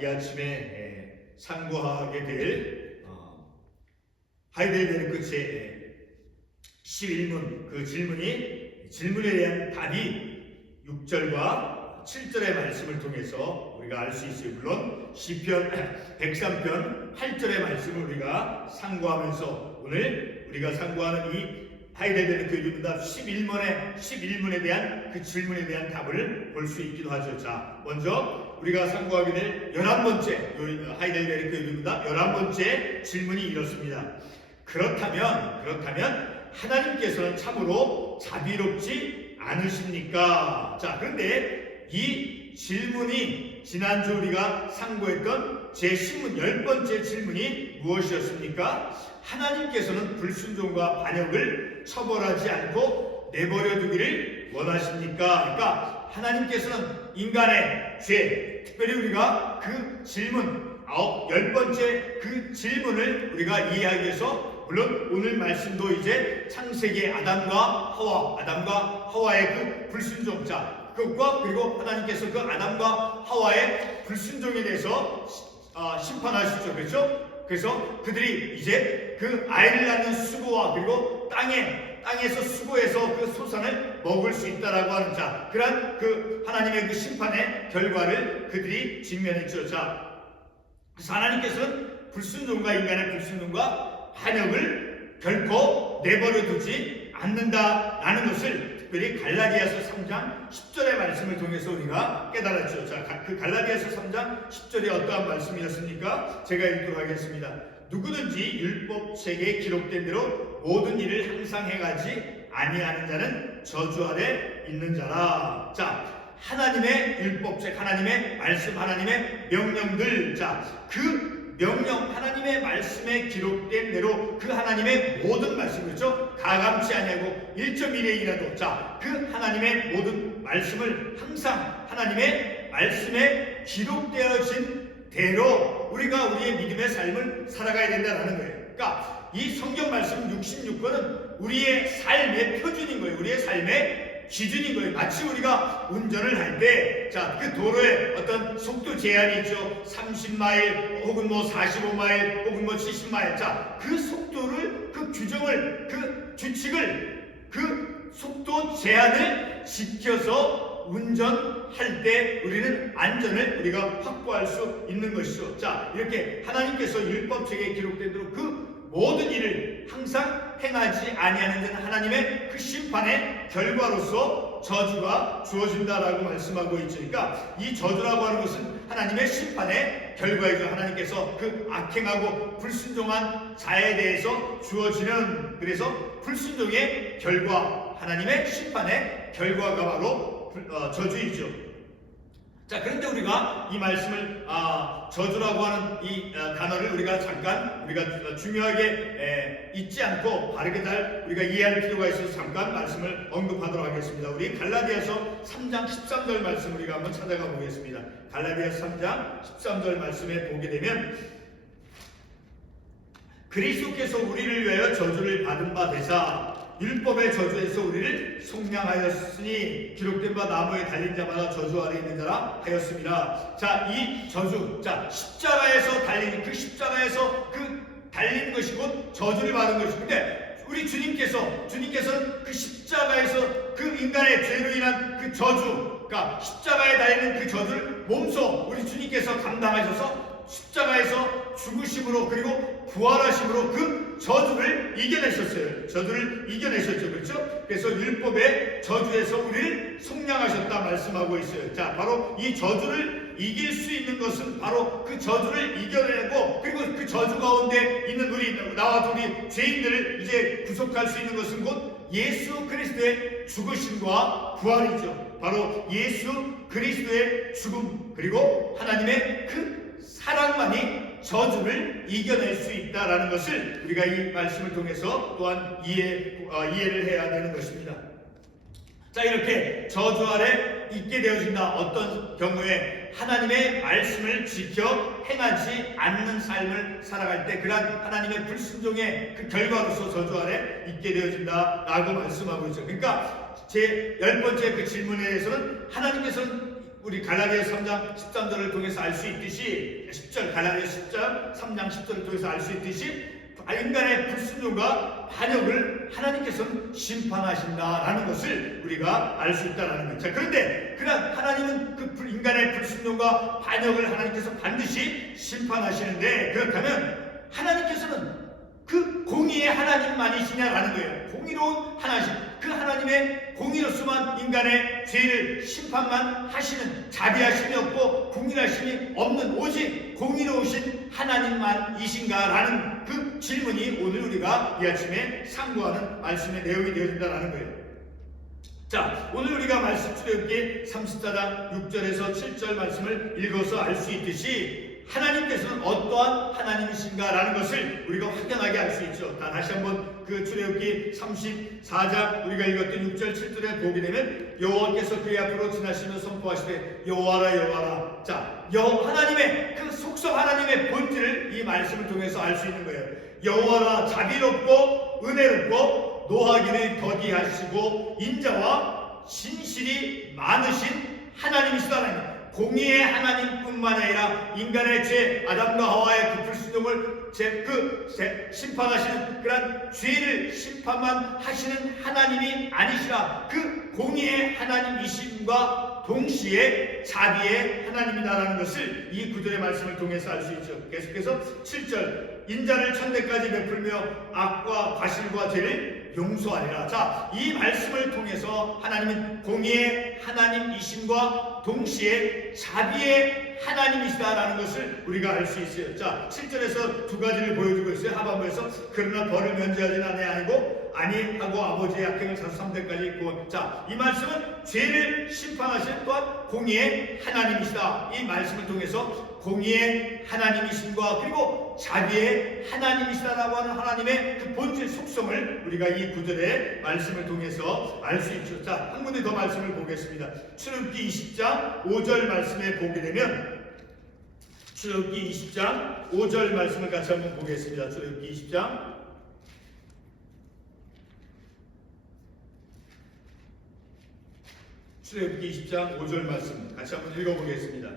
이 아침에 상고하게 될 하이델베르크 제 11문 그 질문에 대한 답이 6절과 7절의 말씀을 통해서 우리가 알 수 있어요. 물론 시편 103편 8절의 말씀을 우리가 상고하면서 오늘 우리가 상고하는 이 하이델베르크 교리문답 11문에 대한 그 질문에 대한 답을 볼 수 있기도 하죠. 자, 먼저 우리가 상고하게 될 11번째 하이델베르크 교리문답 11번째 질문이 이렇습니다. 그렇다면 하나님께서는 참으로 자비롭지 않으십니까? 자, 그런데 이 질문이 지난주 우리가 상고했던 제10문 10번째 질문이 무엇이었습니까? 하나님께서는 불순종과 반역을 처벌하지 않고 내버려 두기를 원하십니까? 그러니까 하나님께서는 인간의 죄, 특별히 우리가 그 질문 10번째 그 질문을 우리가 이해하기 위해서 물론 오늘 말씀도 이제 창세기 아담과 하와의 그 불순종자 그것과 그리고 하나님께서 그 아담과 하와의 불순종에 대해서 심판하시죠. 그렇죠? 그래서 그들이 이제 그 아이를 낳는 수고와 그리고 땅에서 수고해서 그 소산을 먹을 수 있다라고 하는 자 그러한 그 하나님의 그 심판의 결과를 그들이 직면했죠. 자, 그래서 하나님께서는 불순종과 인간의 불순종과 반역을 결코 내버려 두지 않는다라는 것을 특별히 갈라디아서 3장 10절의 말씀을 통해서 우리가 깨달았죠. 자, 그 갈라디아서 3장 10절이 어떠한 말씀이었습니까? 제가 읽도록 하겠습니다. 누구든지 율법책에 기록된 대로 모든 일을 항상 행하지 아니하는 자는 저주 아래 있는 자라. 자, 하나님의 율법책, 하나님의 말씀, 하나님의 명령들, 자, 그 명령, 하나님의 말씀에 기록된 대로 그 하나님의 모든 말씀, 그렇죠? 가감치 아니하고 1.1회이라도 자, 그 하나님의 모든 말씀을 항상 하나님의 말씀에 기록되어진 대로 우리가 우리의 믿음의 삶을 살아가야 된다는 거예요. 그러니까 이 성경 말씀 66권은 우리의 삶의 표준인 거예요. 우리의 삶의 기준인 거예요. 마치 우리가 운전을 할 때, 자, 그 도로에 어떤 속도 제한이 있죠. 30마일, 혹은 45마일, 혹은 70마일. 자, 그 속도를, 그 규정을, 그 규칙을, 그 속도 제한을 지켜서 운전할 때 우리는 안전을 우리가 확보할 수 있는 것이죠. 자, 이렇게 하나님께서 율법책에 기록된 대로 그 모든 일을 항상 행하지 아니하는 데는 하나님의 그 심판의 결과로서 저주가 주어진다라고 말씀하고 있죠. 그러니까 이 저주라고 하는 것은 하나님의 심판의 결과이죠. 하나님께서 그 악행하고 불순종한 자에 대해서 주어지는 그래서 불순종의 결과, 하나님의 심판의 결과가 바로 저주이죠. 자, 그런데 우리가 이 말씀을 저주라고 하는 이 단어를 우리가 잠깐 우리가 중요하게 잊지 않고 바르게 잘 우리가 이해할 필요가 있어서 잠깐 말씀을 언급하도록 하겠습니다. 우리 갈라디아서 3장 13절 말씀 우리가 한번 찾아가 보겠습니다. 갈라디아서 3장 13절 말씀에 보게 되면 그리스도께서 우리를 위하여 저주를 받은 바 되사 율법의 저주에서 우리를 속량하였으니 기록된 바 나무에 달린 자마다 저주 아래 있는 자라 하였습니다. 자, 이 저주, 자, 십자가에서 달린 그 십자가에서 그 달린 것이 곧 저주를 받은 것이고, 근데 우리 주님께서는 그 십자가에서 그 인간의 죄로 인한 그 저주, 그러니까 십자가에 달리는 그 저주를 몸소 우리 주님께서 감당하셔서 십자가에서 죽으심으로 그리고 부활하심으로 그 저주를 이겨내셨어요. 저주를 이겨내셨죠. 그렇죠? 그래서 율법의 저주에서 우리를 속량하셨다 말씀하고 있어요. 자, 바로 이 저주를 이길 수 있는 것은 바로 그 저주를 이겨내고 그리고 그 저주 가운데 있는 나와 우리 죄인들을 이제 구속할 수 있는 것은 곧 예수 그리스도의 죽으심과 부활이죠. 바로 예수 그리스도의 죽음 그리고 하나님의 그 사랑만이 저주를 이겨낼 수 있다라는 것을 우리가 이 말씀을 통해서 또한 이해를 해야 되는 것입니다. 자, 이렇게 저주 아래 있게 되어진다. 어떤 경우에 하나님의 말씀을 지켜 행하지 않는 삶을 살아갈 때 그러한 하나님의 불순종의 그 결과로서 저주 아래 있게 되어진다라고 말씀하고 있죠. 그러니까 제 10번째 그 질문에 대해서는 하나님께서는 우리 갈라디아서 3장 13절을 통해서 알 수 있듯이 10절 갈라디아서 10장 3장 10절을 통해서 알 수 있듯이 인간의 불순종과 반역을 하나님께서는 심판하신다라는 것을 우리가 알 수 있다라는 거예요. 자, 그런데 그냥 하나님은 그 인간의 불순종과 반역을 하나님께서 반드시 심판하시는데, 그렇다면 하나님께서는 그 공의의 하나님만이시냐라는 거예요. 공의로운 하나님, 그 하나님의 공의로서만 인간의 죄를 심판만 하시는, 자비하심이 없고 공의하심이 없는 오직 공의로우신 하나님만이신가라는 그 질문이 오늘 우리가 이 아침에 상고하는 말씀의 내용이 되어진다는 거예요. 자, 오늘 우리가 말씀 출애굽기 34장 6절에서 7절 말씀을 읽어서 알 수 있듯이 하나님께서는 어떠한 하나님이신가라는 것을 우리가 확연하게 알 수 있죠. 다시 한번 그 출애굽기 34장 우리가 읽었던 6절 7절에 보게 되면 여호와께서 그의 앞으로 지나시며 선포하시되 여호와라 여호와라. 자, 하나님의 그 속성, 하나님의 본질을 이 말씀을 통해서 알 수 있는 거예요. 여호와라, 자비롭고 은혜롭고 노하기를 더디하시고 인자와 진실이 많으신 하나님이시다. 공의의 하나님뿐만 아니라 인간의 죄, 아담과 하와의 그 불순종을 심판하시는 그런 죄를 심판만 하시는 하나님이 아니시라. 그 공의의 하나님이심과 동시에 자비의 하나님이다라는 것을 이 구절의 말씀을 통해서 알 수 있죠. 계속해서 7절 인자를 천대까지 베풀며 악과 과실과 죄를 용서하리라. 자, 이 말씀을 통해서 하나님은 공의의 하나님이심과 동시에 자비의 하나님이시다라는 것을 우리가 알 수 있어요. 자, 7절에서 두 가지를 보여주고 있어요. 하반부에서 그러나 벌을 면제하지는 아니하고 아버지의 악행을 사수 3대까지 있고, 자, 이 말씀은 죄를 심판하시는 또한 공의의 하나님이시다. 이 말씀을 통해서 공의의 하나님이심과 그리고 자비의 하나님이시다라고 하는 하나님의 그 본질 속성을 우리가 이 구절의 말씀을 통해서 알 수 있죠. 자, 한 군데 더 말씀을 보겠습니다. 출애굽기 20장 5절 말씀에 보게 되면 출애굽기 20장 5절 말씀을 같이 한번 보겠습니다. 출애굽기 20장 출애굽기 20장 5절 말씀 같이 한번 읽어보겠습니다.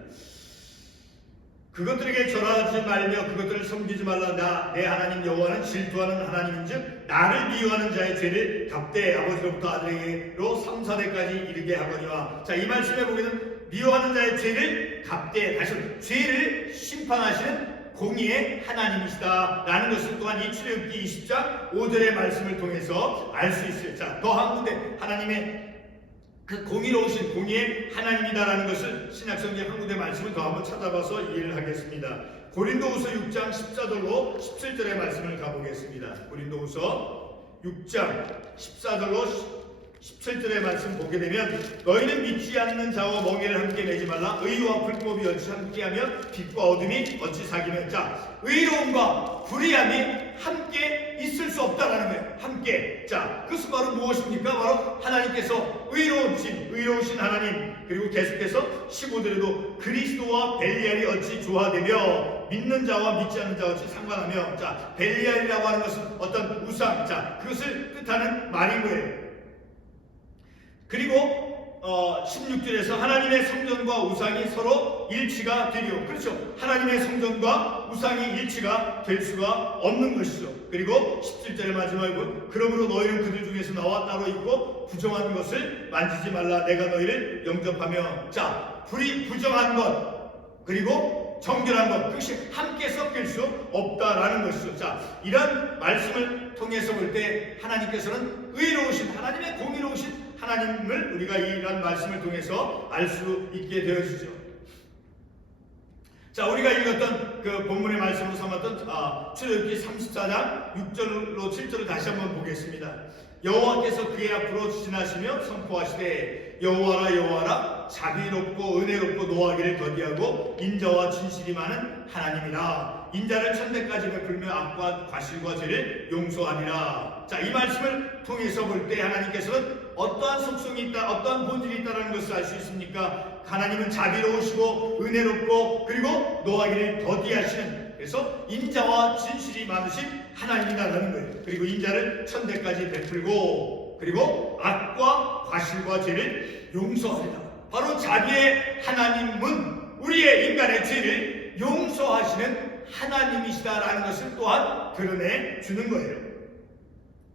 그것들에게 절하지 말며 그것들을 섬기지 말라. 내 하나님 여호와는 질투하는 하나님인즉 나를 미워하는 자의 죄를 값되 아버지로부터 아들에게로 3, 4대까지 이르게 하거니와. 자, 이 말씀에 보기에는 미워하는 자의 죄를 값되, 다시 죄를 심판하시는 공의의 하나님이시다 라는 것을 또한 이 출애굽기 20장 5절의 말씀을 통해서 알 수 있어요. 자, 더 한 군데 하나님의 그 공의로우신 공의의 하나님이다라는 것을 신약성경 한 군데 말씀을 더 한번 찾아봐서 이해를 하겠습니다. 고린도후서 6장 14절로 17절의 말씀을 가보겠습니다. 고린도후서 6장 14절로 17절의 말씀 보게 되면 너희는 믿지 않는 자와 멍에를 함께 내지 말라. 의와 불법이 어찌 함께하며 빛과 어둠이 어찌 사귀며. 자, 의로움과 불의함이 함께 있을 수 없다라는 거예요. 함께. 자, 그것은 바로 무엇입니까? 바로 하나님께서 의로우신 하나님. 그리고 계속해서 15절에도 그리스도와 벨리알이 어찌 조화되며 믿는 자와 믿지 않는 자와 어찌 상관하며. 자, 벨리알이라고 하는 것은 어떤 우상, 자, 그것을 뜻하는 말인 거예요. 그리고 16절에서 하나님의 성전과 우상이 서로 일치가 되리요. 그렇죠. 하나님의 성전과 우상이 일치가 될 수가 없는 것이죠. 그리고 17절의 마지막은 그러므로 너희는 그들 중에서 나와 따로 있고 부정한 것을 만지지 말라. 내가 너희를 영접하며. 자, 부정한 것 그리고 정결한 것, 그것이 함께 섞일 수 없다라는 것이죠. 자, 이런 말씀을 통해서 볼 때 하나님께서는 의로우신 하나님의 공의로우신 하나님을 우리가 이런 말씀을 통해서 알 수 있게 되어지죠. 자, 우리가 읽었던 그 본문의 말씀으로 삼았던 출애굽기 34장 6절로 7절을 다시 한번 보겠습니다. 여호와께서 그의 앞으로 지나시며 선포하시되 여호와라 여호와라 자비롭고 은혜롭고 노하기를 더디하고 인자와 진실이 많은 하나님이라. 인자를 천대까지 베풀며 악과 과실과 죄를 용서하니라. 자, 이 말씀을 통해서 볼 때 하나님께서는 어떠한 속성이 있다, 어떠한 본질이 있다는 것을 알 수 있습니까? 하나님은 자비로우시고 은혜롭고 그리고 노하기를 더디하시는, 그래서 인자와 진실이 많으신 하나님이라는 거예요. 그리고 인자를 천대까지 베풀고 그리고 악과 과실과 죄를 용서하리라. 바로 자비의 하나님은 우리의 인간의 죄를 용서하시는 하나님이시다라는 것을 또한 드러내 주는 거예요.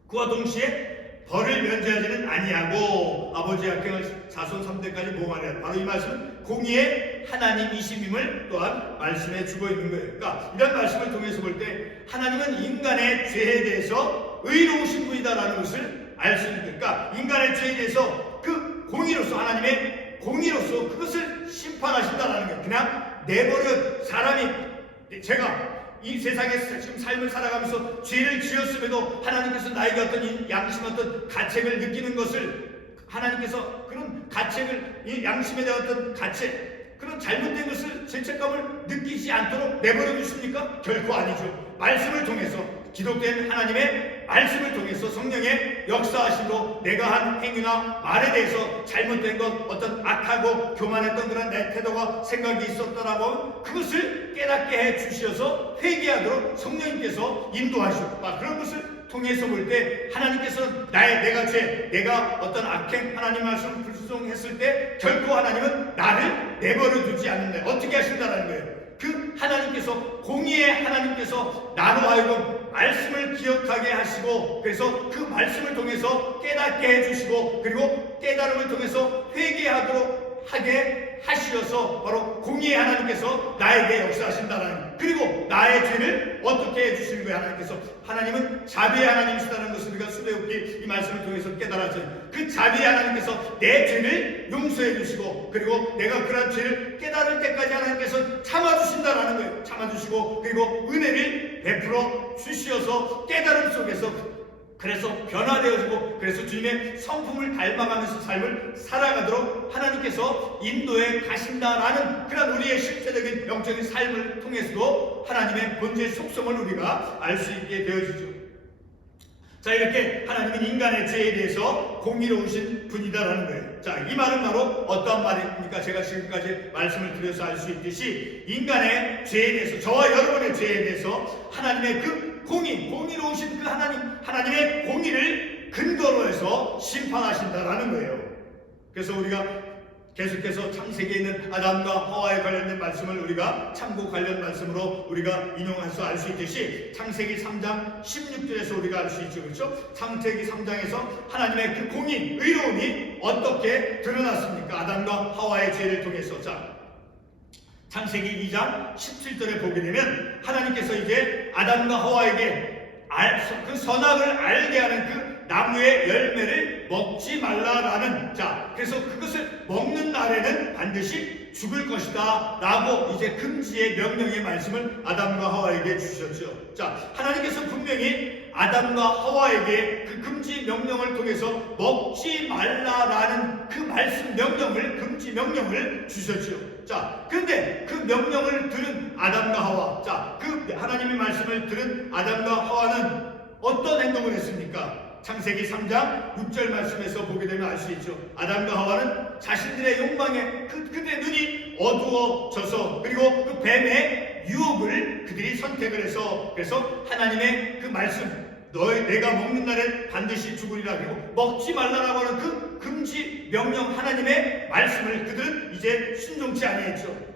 그와 동시에 벌을 면제하지는 아니하고 아버지의 악행을 자손 3대까지 보호하려. 바로 이 말씀은 공의의 하나님이심임을 또한 말씀해 주고 있는 거예요. 그러니까 이런 말씀을 통해서 볼 때 하나님은 인간의 죄에 대해서 의로우신 분이다라는 것을 알 수 있는 거예요. 그러니까 인간의 죄에 대해서 그 공의로서, 하나님의 공의로서 그것을 심판하신다라는 거예요. 그냥 내버려 사람이, 제가 이 세상에서 지금 삶을 살아가면서 죄를 지었음에도 하나님께서 나에게 어떤 양심, 어떤 가책을 느끼는 것을, 하나님께서 그런 가책을, 이 양심에 대한 어떤 가책, 그런 잘못된 것을, 죄책감을 느끼지 않도록 내버려 두십니까? 결코 아니죠. 말씀을 통해서, 기록된 하나님의 말씀을 통해서 성령의 역사하심으로 내가 한 행위나 말에 대해서 잘못된 것, 어떤 악하고 교만했던 그런 내 태도가, 생각이 있었더라고 그것을 깨닫게 해 주셔서 회개하도록 성령님께서 인도하시고, 그런 것을 통해서 볼 때 하나님께서는 내가 어떤 악행, 하나님 말씀 불순종했을 때 결코 하나님은 나를 내버려 두지 않는다. 어떻게 하신다는 거예요? 그 하나님께서, 공의의 하나님께서 나로 하여금 말씀을 기억하게 하시고, 그래서 그 말씀을 통해서 깨닫게 해주시고, 그리고 깨달음을 통해서 회개하도록 하게 하시어서 바로 공의의 하나님께서 나에게 역사하신다는, 그리고 나의 죄를 어떻게 해주시는 거예요? 하나님께서, 하나님은 자비의 하나님이시다는 것을 우리가 수배우기 이 말씀을 통해서 깨달았죠. 그 자비의 하나님께서 내 죄를 용서해 주시고, 그리고 내가 그런 죄를 깨달을 때까지 하나님께서 참아주신다라는 거예요. 참아주시고, 그리고 은혜를 베풀어 주시어서 깨달음 속에서 그래서 변화되어지고, 그래서 주님의 성품을 닮아가면서 삶을 살아가도록 하나님께서 인도해 가신다라는 그런 우리의 실제적인 영적인 삶을 통해서도 하나님의 본질 속성을 우리가 알 수 있게 되어지죠. 자, 이렇게 하나님은 인간의 죄에 대해서 공의로우신 분이다라는 거예요. 자, 이 말은 바로 어떠한 말입니까? 제가 지금까지 말씀을 드려서 알 수 있듯이 인간의 죄에 대해서, 저와 여러분의 죄에 대해서 하나님의 그 공의로우신 그 하나님의 공의를 근거로 해서 심판하신다라는 거예요. 그래서 우리가 계속해서 창세기에 있는 아담과 하와에 관련된 말씀을 우리가 참고 관련 말씀으로 우리가 인용해서 알 수 있듯이 창세기 3장 16절에서 우리가 알 수 있죠. 그렇죠? 창세기 3장에서 하나님의 그 공의, 의로움이 어떻게 드러났습니까? 아담과 하와의 죄를 통해서. 자, 창세기 2장 17절에 보게 되면 하나님께서 이제 아담과 하와에게 그 선악을 알게 하는 그 나무의 열매를 먹지 말라라는, 자, 그래서 그것을 먹는 날에는 반드시 죽을 것이다 라고 이제 금지의 명령의 말씀을 아담과 하와에게 주셨죠. 자, 하나님께서 분명히 아담과 하와에게 그 금지 명령을 통해서 먹지 말라라는 그 말씀 명령을, 금지 명령을 주셨죠. 자, 그런데 그 명령을 들은 아담과 하와, 자, 그 하나님의 말씀을 들은 아담과 하와는 어떤 행동을 했습니까? 창세기 3장 6절 말씀에서 보게 되면 알 수 있죠. 아담과 하와는 자신들의 욕망에 그들의 눈이 어두워져서, 그리고 그 뱀의 유혹을 그들이 선택을 해서, 그래서 하나님의 그 말씀, 내가 먹는 날엔 반드시 죽으리라, 그리고 먹지 말라라고 하는 그 금지 명령, 하나님의 말씀을 그들은 이제 순종치 아니했죠.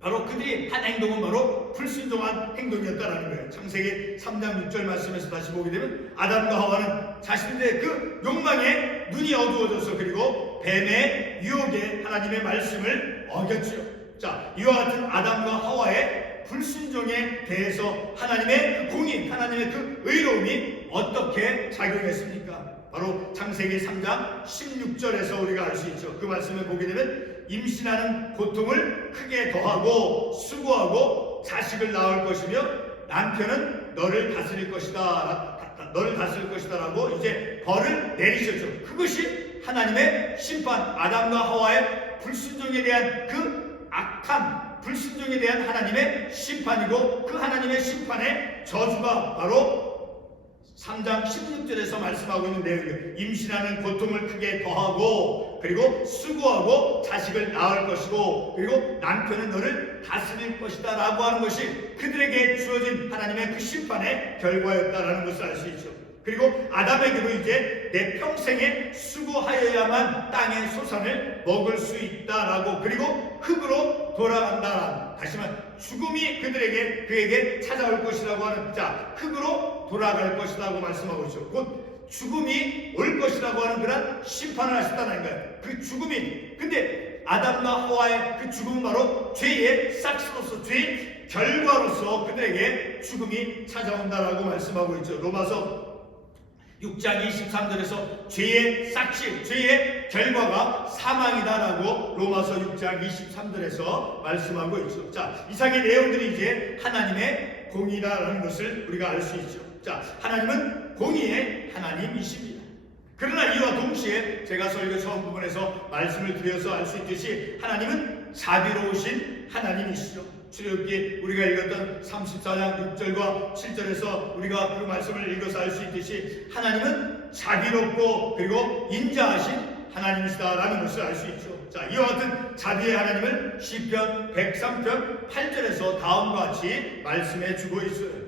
바로 그들이 한 행동은 바로 불순종한 행동이었다라는 거예요. 창세기 3장 6절 말씀에서 다시 보게 되면 아담과 하와는 자신들의 그 욕망에 눈이 어두워져서, 그리고 뱀의 유혹에 하나님의 말씀을 어겼죠. 자, 이와 같은 아담과 하와의 불순종에 대해서 하나님의 그 공의, 하나님의 그 의로움이 어떻게 작용했습니까? 바로 창세기 3장 16절에서 우리가 알 수 있죠. 그 말씀을 보게 되면 임신하는 고통을 크게 더하고 수고하고 자식을 낳을 것이며 남편은 너를 다스릴 것이다 라고 이제 벌을 내리셨죠. 그것이 하나님의 심판, 아담과 하와의 불순종에 대한 그 악함, 불순종에 대한 하나님의 심판이고, 그 하나님의 심판의 저주가 바로 3장 16절에서 말씀하고 있는 내용이에요. 임신하는 고통을 크게 더하고, 그리고 수고하고 자식을 낳을 것이고, 그리고 남편은 너를 다스릴 것이다 라고 하는 것이 그들에게 주어진 하나님의 그 심판의 결과였다라는 것을 알 수 있죠. 그리고 아담에게도 이제 내 평생에 수고하여야만 땅의 소산을 먹을 수 있다라고, 그리고 흙으로 돌아간다. 다시 말해 죽음이 그에게 찾아올 것이라고 하는, 자, 흙으로 돌아갈 것이라고 말씀하고 있죠. 곧 죽음이 올 것이라고 하는 그런 심판을 하셨다는 거예요. 그 죽음이, 근데 아담과 하와의 그 죽음은 바로 죄의 싹스로서, 죄의 결과로서 그들에게 죽음이 찾아온다라고 말씀하고 있죠. 로마서 6장 23절에서 죄의 싹실, 죄의 결과가 사망이다라고 로마서 6장 23절에서 말씀하고 있죠. 자, 이상의 내용들이 이제 하나님의 공의라는 것을 우리가 알 수 있죠. 자, 하나님은 공의의 하나님이십니다. 그러나 이와 동시에 제가 설교 처음 부분에서 말씀을 드려서 알 수 있듯이 하나님은 자비로우신 하나님이시죠. 출애굽기 우리가 읽었던 34장 6절과 7절에서 우리가 그 말씀을 읽어서 알 수 있듯이 하나님은 자비롭고 그리고 인자하신 하나님이시다라는 것을 알 수 있죠. 자, 이와 같은 자비의 하나님을 시편 103편 8절에서 다음과 같이 말씀해 주고 있어요.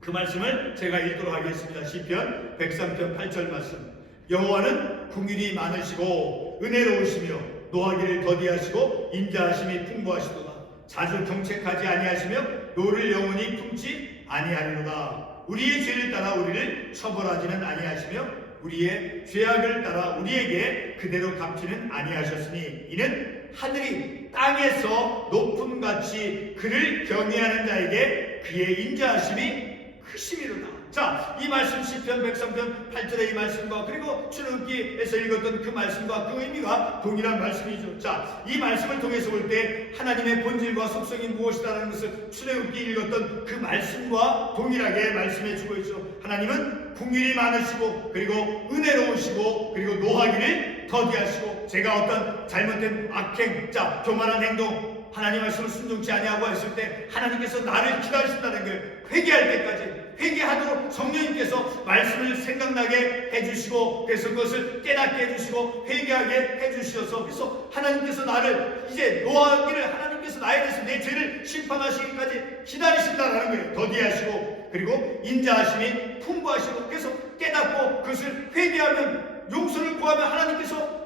그 말씀을 제가 읽도록 하겠습니다. 시편 103편 8절 말씀. 여호와는 긍휼이 많으시고 은혜로우시며 노하기를 더디하시고 인자하심이 풍부하시도다. 자주 경책하지 아니하시며 노를 영원히 품지 아니하리로다. 우리의 죄를 따라 우리를 처벌하지는 아니하시며 우리의 죄악을 따라 우리에게 그대로 갚지는 아니하셨으니 이는 하늘이 땅에서 높음같이 그를 경외하는 자에게 그의 인자하심이 크심이로다. 자, 이 말씀 시편 103편 8절의 이 말씀과 그리고 출애굽기에서 읽었던 그 말씀과 그 의미가 동일한 말씀이죠. 자, 이 말씀을 통해서 볼 때 하나님의 본질과 속성이 무엇이다라는 것을 출애굽기 읽었던 그 말씀과 동일하게 말씀해 주고 있죠. 하나님은 긍휼이 많으시고 그리고 은혜로우시고 그리고 노하기를 더디하시고, 제가 어떤 잘못된 악행, 자, 교만한 행동, 하나님 말씀을 순종치 아니하고 했을 때 하나님께서 나를 기다리신다는 거예요. 회개할 때까지 회개하도록 성령님께서 말씀을 생각나게 해주시고, 그래서 그것을 깨닫게 해주시고 회개하게 해주셔서, 그래서 하나님께서 나를 이제 노하기를, 하나님께서 나에 대해서 내 죄를 심판하시기까지 기다리신다는 거예요. 더디하시고 그리고 인자하심이 풍부하시고, 그래서 깨닫고 그것을 회개하면, 용서를 구하면 하나님께서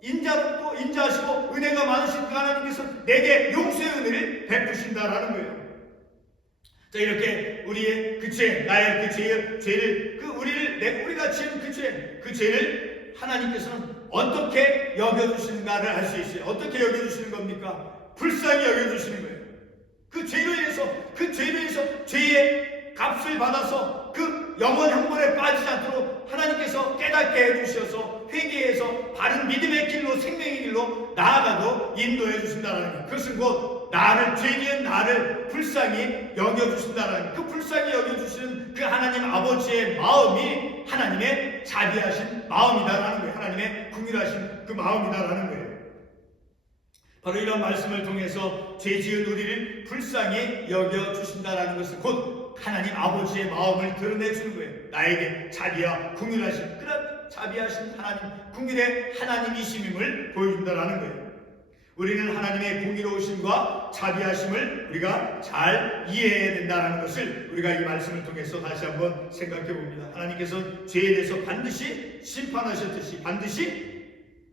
인자롭고 인자하시고 은혜가 많으신 그 하나님께서 내게 용서의 은혜를 베푸신다라는 거예요. 자, 이렇게 우리의 그 죄, 나의 그 죄를, 그 우리가 지은 그 죄를 하나님께서는 어떻게 여겨주시는가를 알 수 있어요. 어떻게 여겨주시는 겁니까? 불쌍히 여겨주시는 거예요. 그 죄로 인해서 죄의 값을 받아서 그 영원 형벌에 빠지지 않도록 하나님께서 깨닫게 해주셔서 회개해서 바른 믿음의 길로, 생명의 길로 나아가도 인도해 주신다는 거예요. 그것은 곧 나를, 죄지은 나를 불쌍히 여겨주신다는, 그 불쌍히 여겨주시는 그 하나님 아버지의 마음이 하나님의 자비하신 마음이다라는 거예요. 하나님의 긍휼하신 그 마음이다라는 거예요. 바로 이런 말씀을 통해서 죄지은 우리를 불쌍히 여겨주신다라는 것은 곧 하나님 아버지의 마음을 드러내주는 거예요. 나에게 자비와 긍휼하신, 그런 자비하신 하나님, 긍휼의 하나님이심임을 보여준다라는 거예요. 우리는 하나님의 공의로우심과 자비하심을 우리가 잘 이해해야 된다는 것을 우리가 이 말씀을 통해서 다시 한번 생각해 봅니다. 하나님께서 죄에 대해서 반드시 심판하셨듯이 반드시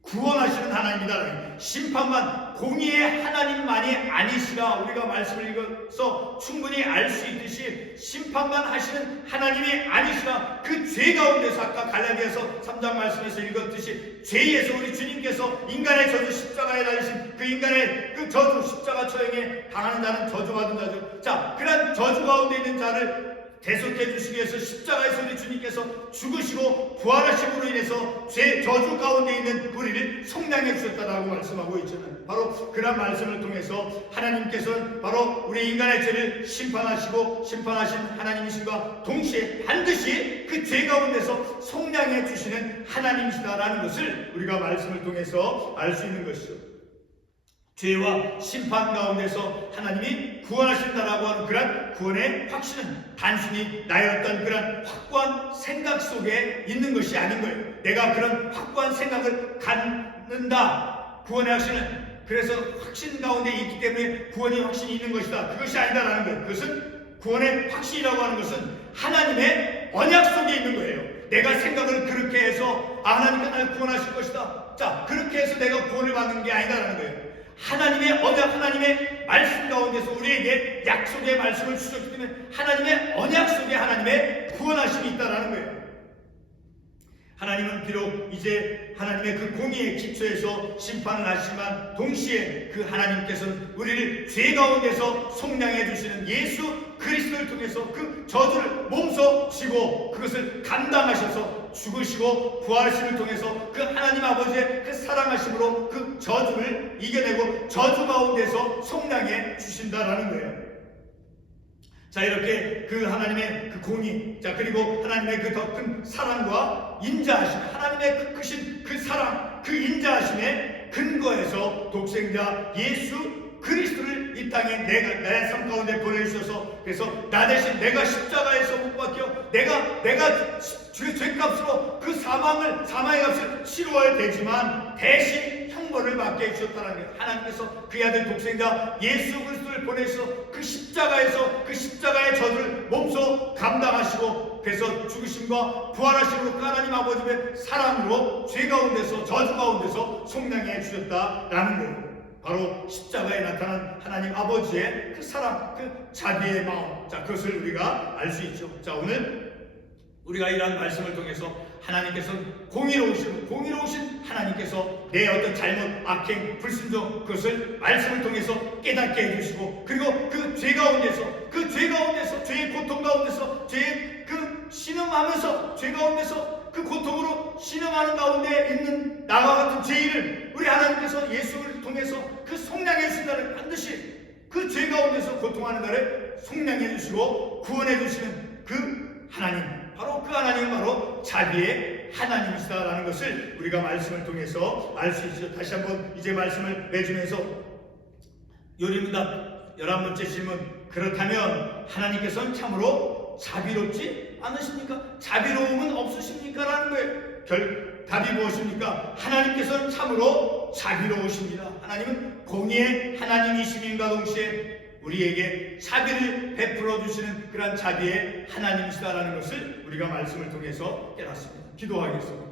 구원하시는 하나님이다. 심판만, 공의의 하나님만이 아니시라 우리가 말씀을 읽어서 충분히 알 수 있듯이 심판만 하시는 하나님이 아니시라, 그 죄 가운데서 아까 갈라디아서 3장 말씀에서 읽었듯이 죄에서 우리 주님께서 인간의 저주, 십자가에 달리신 그 인간의 그 저주, 십자가 처형에 당하는 자는 저주받은 자죠. 자, 그런 저주 가운데 있는 자를 대속해 주시기 위해서 십자가에서 우리 주님께서 죽으시고 부활하심으로 인해서 죄 저주 가운데 있는 우리를 속량해 주셨다라고 말씀하고 있잖아요. 바로 그런 말씀을 통해서 하나님께서는 바로 우리 인간의 죄를 심판하시고 심판하신 하나님이신과 동시에 반드시 그 죄 가운데서 속량해 주시는 하나님이시다라는 것을 우리가 말씀을 통해서 알 수 있는 것이죠. 죄와 심판 가운데서 하나님이 구원하신다라고 하는 그런 구원의 확신은 단순히 나의 어떤 그런 확고한 생각 속에 있는 것이 아닌 거예요. 내가 그런 확고한 생각을 갖는다. 구원의 확신은 그래서 확신 가운데 있기 때문에 구원의 확신이 있는 것이다. 그것이 아니다라는 거예요. 그것은 구원의 확신이라고 하는 것은 하나님의 언약 속에 있는 거예요. 내가 생각을 그렇게 해서 하나님께서 나를 구원하실 것이다. 자, 그렇게 해서 내가 구원을 받는 게 아니다라는 거예요. 하나님의 언약, 하나님의 말씀 가운데서 우리에게 약속의 말씀을 주셨기 때문에 하나님의 언약 속에 하나님의 구원하심이 있다라는 거예요. 하나님은 비록 이제 하나님의 그 공의의 기초에서 심판을 하시지만 동시에 그 하나님께서는 우리를 죄 가운데서 속량해 주시는 예수 그리스도를 통해서 그 저주를 몸소 지고 그것을 감당하셔서 죽으시고 부활하심을 통해서 그 하나님 아버지의 그 사랑하심으로 그 저주를 이겨내고 저주 가운데서 속량해 주신다라는 거예요. 자, 이렇게 그 하나님의 그 공의, 자, 그리고 하나님의 그 더 큰 사랑과 인자하심, 하나님의 그 크신 그 사랑, 그 인자하심의 근거에서 독생자 예수 그리스도를 이 땅에 내 삶 가운데 보내주셔서, 그래서 나 대신 내가 십자가에서 못 박혀 내가 죄값으로 그 사망의 값을 치루어야 되지만 대신 형벌을 받게 해주셨다는 거예요. 하나님께서 그의 아들 독생자 예수 그리스도를 보내셔서 그 십자가에서 그 십자가의 저주를 몸소 감당하시고, 그래서 죽으심과 부활하심으로 그 하나님 아버지의 사랑으로 죄 가운데서 저주 가운데서 속량해 주셨다라는 거예요. 바로 십자가에 나타난 하나님 아버지의 그 사랑, 그 자비의 마음, 자, 그것을 우리가 알 수 있죠. 자, 오늘 우리가 이러한 말씀을 통해서 하나님께서 공의로우신 하나님께서 내 어떤 잘못, 악행, 불순종, 그것을 말씀을 통해서 깨닫게 해주시고, 그리고 그 죄 가운데서 죄의 고통 가운데서 죄의 그 신음하면서 죄 가운데서 그 고통으로 신음하는 가운데 있는 나와 같은 죄인을 우리 하나님께서 예수를 통해서 그 속량해 주신다는, 반드시 그 죄 가운데서 고통하는 나를 속량해 주시고 구원해 주시는 그 하나님, 바로 그 하나님은 바로 자비의 하나님이시다라는 것을 우리가 말씀을 통해서 알 수 있죠. 다시 한번 이제 말씀을 맺으면서 요리문답 11번째 질문, 그렇다면 하나님께서는 참으로 자비롭지 않으십니까? 자비로움은 없으십니까? 라는 거예요. 답이 무엇입니까? 하나님께서는 참으로 자비로우십니다. 하나님은 공의의 하나님이심인가 동시에 우리에게 자비를 베풀어 주시는 그러한 자비의 하나님이시다라는 것을 우리가 말씀을 통해서 깨닫습니다. 기도하겠습니다.